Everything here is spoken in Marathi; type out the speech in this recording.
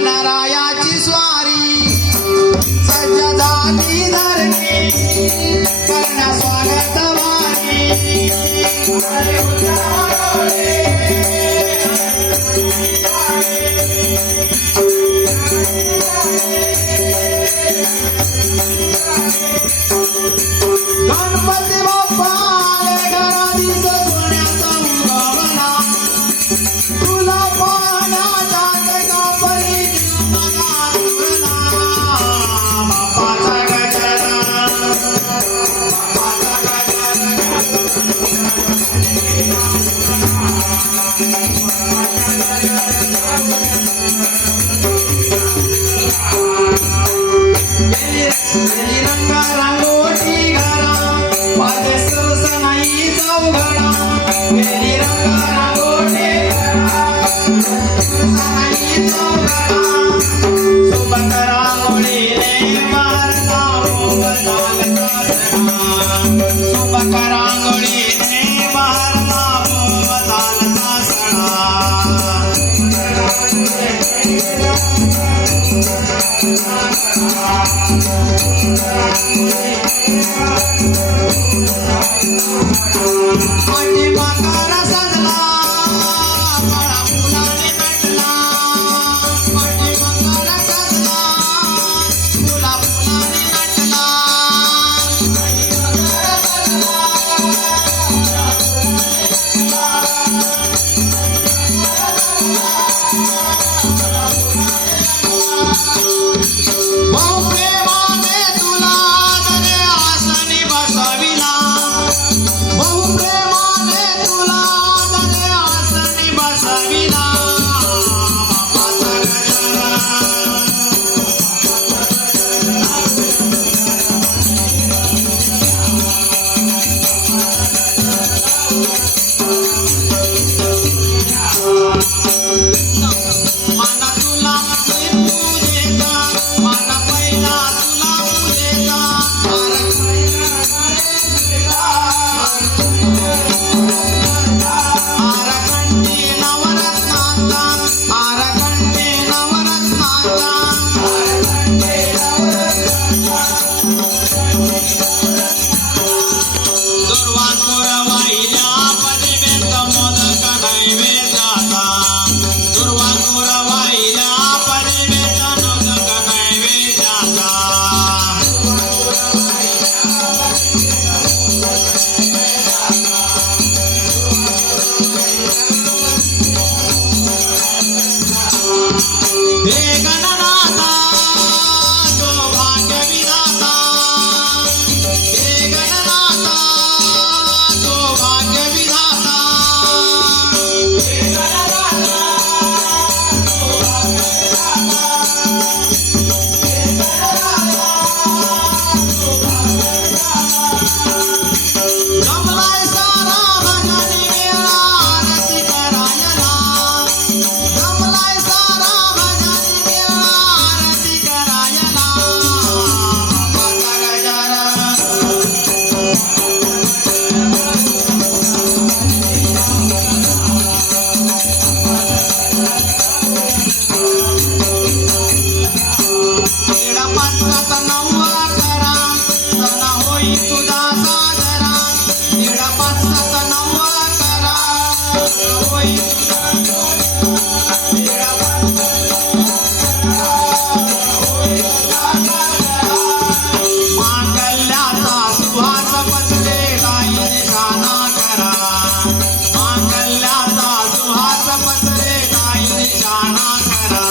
गणरायाची स्वारी सज्ज झाली धरणी करण्या स्वागत वाणी गणपती बाप्पा आले घरात सोन्याचा उगवला तुला पाहण्याचा कापरी दिवसा उरला बाप्पाचा गजरा रंगा रांगोटी घरा माझे सरस नाही जाऊ घडा गेली रंगा रांगोटी नाही जाऊ घडा सोबत रांगोळीने मारता मोबालचा सणा सोबत रांगोळीने मारता मोबालचा सणा पाठी माकारा सजला काळा फुलाने नटला पाठी माकारा सजला फुला फुलाने नटला भाऊ प्रेमाने तुला दरे आसनी बसविला भाऊ प्रेमाने तुला दरे आसनी बसविला बाप्पाचा गजरा माना तुला पूजेचा माना पहिला तुला पूजेचा आरखंडी नवरत्नाचा आरखंडी नवरत्नाचा दुर्वांकुर वाहिल्या पदिमेत मोदक नैवेद्याचा दुर्वांकुर वाहिल्या पदिमेत मोदक नैवेद्याचा हे गणनाथा तो भाग्य विधाता हे गणनाथा तो भाग्य विधाता हे गणनाथा तो भाग्य जमलाय सारा भजनी मेळा आरती करायला जमलाय सारा भजनी मेळा आरती करायला बाप्पाचा गजरा येडा पाचसात नववा करा सण होई तुझा साजरा येडा पाचसात नववा करा सण होई येडा मांगल्याचा सुहास पसरेला निशाणा करा मांगल्याचा सुहास पसरेला निशाणा करा